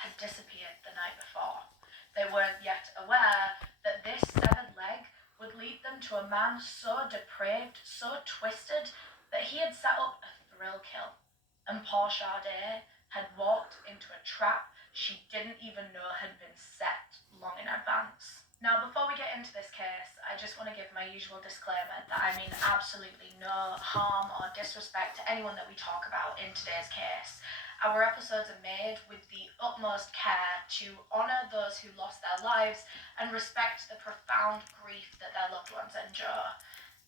had disappeared the night before. They weren't yet aware that this severed leg would lead them to a man so depraved, so twisted, that he had set up a thrill kill. And poor Sade had walked into a trap she didn't even know had been set long in advance. Now, before we get into this case, I just want to give my usual disclaimer that I mean absolutely no harm or disrespect to anyone that we talk about in today's case. Our episodes are made with the utmost care to honour those who lost their lives and respect the profound grief that their loved ones endure.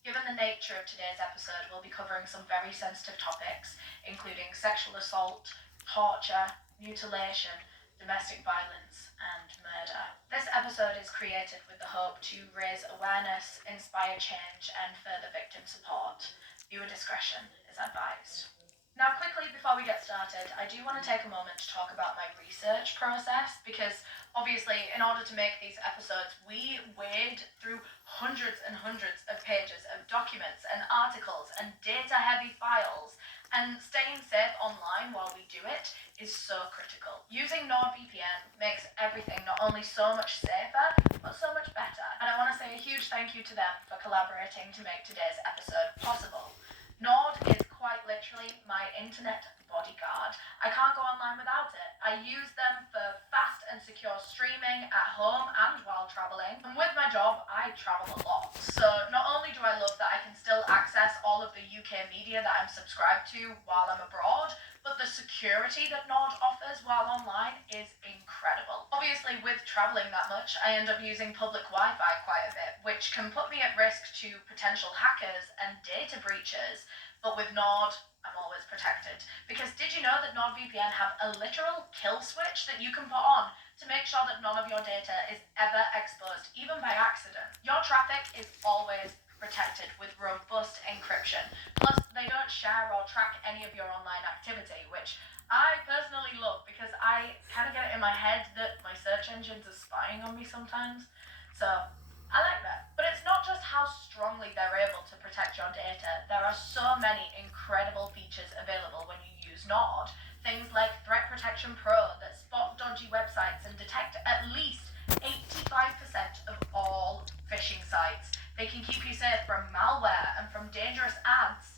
Given the nature of today's episode, we'll be covering some very sensitive topics, including sexual assault, torture, mutilation, domestic violence, and murder. This episode is created with the hope to raise awareness, inspire change, and further victim support. Viewer discretion is advised. Now, quickly before we get started, I do want to take a moment to talk about my research process, because obviously in order to make these episodes, we wade through hundreds and hundreds of pages of documents and articles and data-heavy files, and staying safe online while we do it is so critical. Using NordVPN makes everything not only so much safer, but so much better. And I want to say a huge thank you to them for collaborating to make today's episode possible. Nord is quite literally my internet bodyguard. I can't go online without it. I use them for fast and secure streaming at home and while travelling. And with my job, I travel a lot. So not only do I love that I can still access all of the UK media that I'm subscribed to while I'm abroad, but the security that Nord offers while online is incredible. Obviously, with travelling that much, I end up using public Wi-Fi quite a bit, which can put me at risk to potential hackers and data breaches. But with Nord, I'm always protected. Because did you know that NordVPN have a literal kill switch that you can put on to make sure that none of your data is ever exposed, even by accident? Your traffic is always protected with robust encryption. Plus, they don't share or track any of your online activity, which I personally love because I kind of get it in my head that my search engines are spying on me sometimes. So I like that. But it's not just how strongly they're able to protect your data. There are so many incredible features available when you use Nord. Things like Threat Protection Pro that spot dodgy websites and detect at least 85% of all phishing sites. They can keep you safe from malware and from dangerous ads.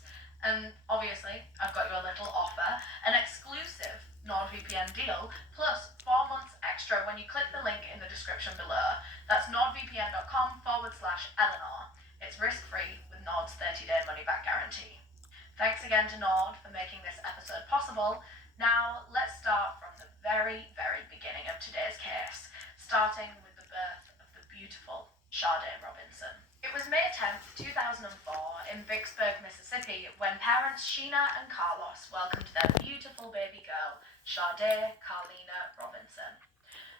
And obviously, I've got you a little offer, an exclusive NordVPN deal, plus 4 months extra when you click the link in the description below. That's nordvpn.com/Eleanor. It's risk-free with Nord's 30-day money-back guarantee. Thanks again to Nord for making this episode possible. Now, let's start from the very, very beginning of today's case, starting with the birth of the beautiful Sade Robinson. It was May 10th, 2004, in Vicksburg, Mississippi, when parents Sheena and Carlos welcomed their beautiful baby girl, Sade Carlina Robinson.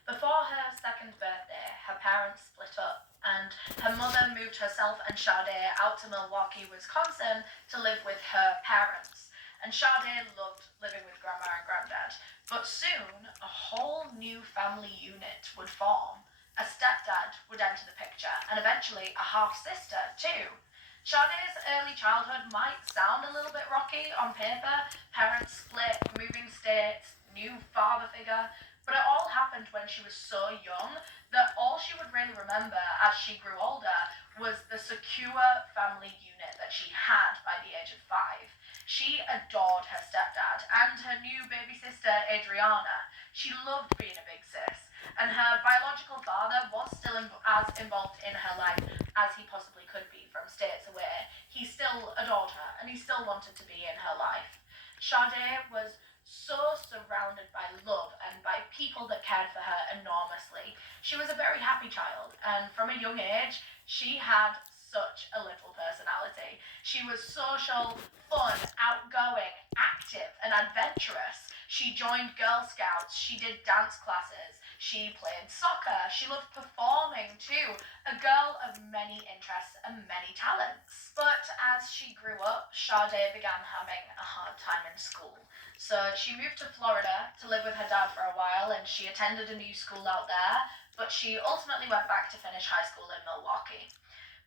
Before her second birthday, her parents split up, and her mother moved herself and Sade out to Milwaukee, Wisconsin, to live with her parents. And Sade loved living with Grandma and Granddad, but soon a whole new family unit would form. A stepdad would enter the picture, and eventually a half-sister too. Sade's early childhood might sound a little bit rocky on paper. Parents split, moving states, new father figure, but it all happened when she was so young that all she would really remember as she grew older was the secure family unit that she had by the age of 5. She adored her stepdad and her new baby sister, Adriana. She loved being a big sis, and her biological father was still as involved in her life as he possibly could be from states away. He still adored her, and he still wanted to be in her life. Sade was so surrounded by love and by people that cared for her enormously. She was a very happy child, and from a young age, she had such a little personality. She was social, fun, outgoing, active, and adventurous. She joined Girl Scouts, she did dance classes, she played soccer, she loved performing too. A girl of many interests and many talents. But as she grew up, Sade began having a hard time in school. So she moved to Florida to live with her dad for a while, and she attended a new school out there, but she ultimately went back to finish high school in Milwaukee.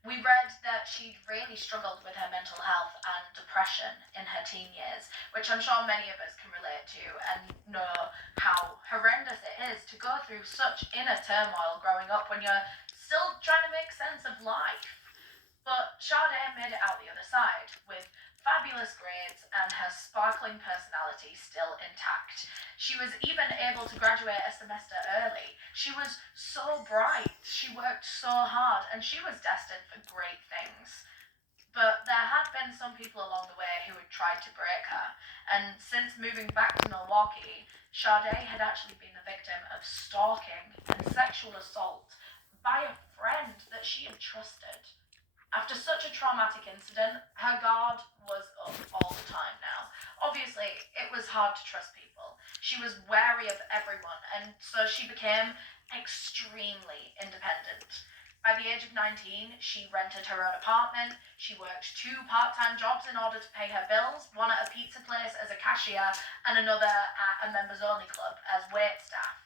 We read that she'd really struggled with her mental health and depression in her teen years, which I'm sure many of us can relate to and know how horrendous it is to go through such inner turmoil growing up when you're still trying to make sense of life. But Sade made it out the other side, with fabulous grades and her sparkling personality still intact. She was even able to graduate a semester early. She was so bright, she worked so hard, and she was destined for great things. But there had been some people along the way who had tried to break her, and since moving back to Milwaukee, Sade had actually been the victim of stalking and sexual assault by a friend that she had trusted. After such a traumatic incident, her guard was up all the time now. Obviously, it was hard to trust people. She was wary of everyone, and so she became extremely independent. By the age of 19, she rented her own apartment, she worked 2 part-time jobs in order to pay her bills, one at a pizza place as a cashier, and another at a members-only club as wait staff.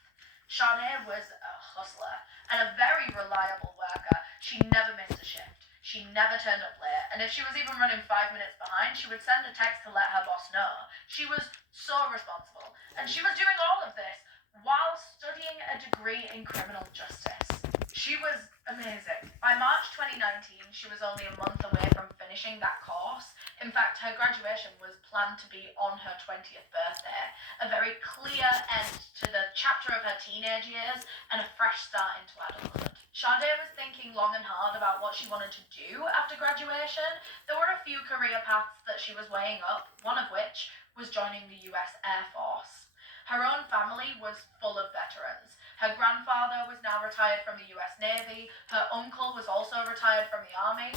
Sade was a hustler and a very reliable worker. She never missed a shift. She never turned up late, and if she was even running 5 minutes behind, she would send a text to let her boss know. She was so responsible, and she was doing all of this while studying a degree in criminal justice. She was amazing. By March 2019, she was only a month away from finishing that course. In fact, her graduation was planned to be on her 20th birthday, a very clear end to the chapter of her teenage years and a fresh start into adulthood. Sade was thinking long and hard about what she wanted to do after graduation. There were a few career paths that she was weighing up, one of which was joining the US Air Force. Her own family was full of veterans. Her grandfather was now retired from the US Navy. Her uncle was also retired from the Army.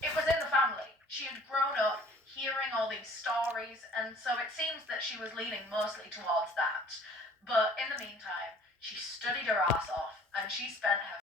It was in the family. She had grown up hearing all these stories, and so it seems that she was leaning mostly towards that. But in the meantime, she studied her ass off, and she spent her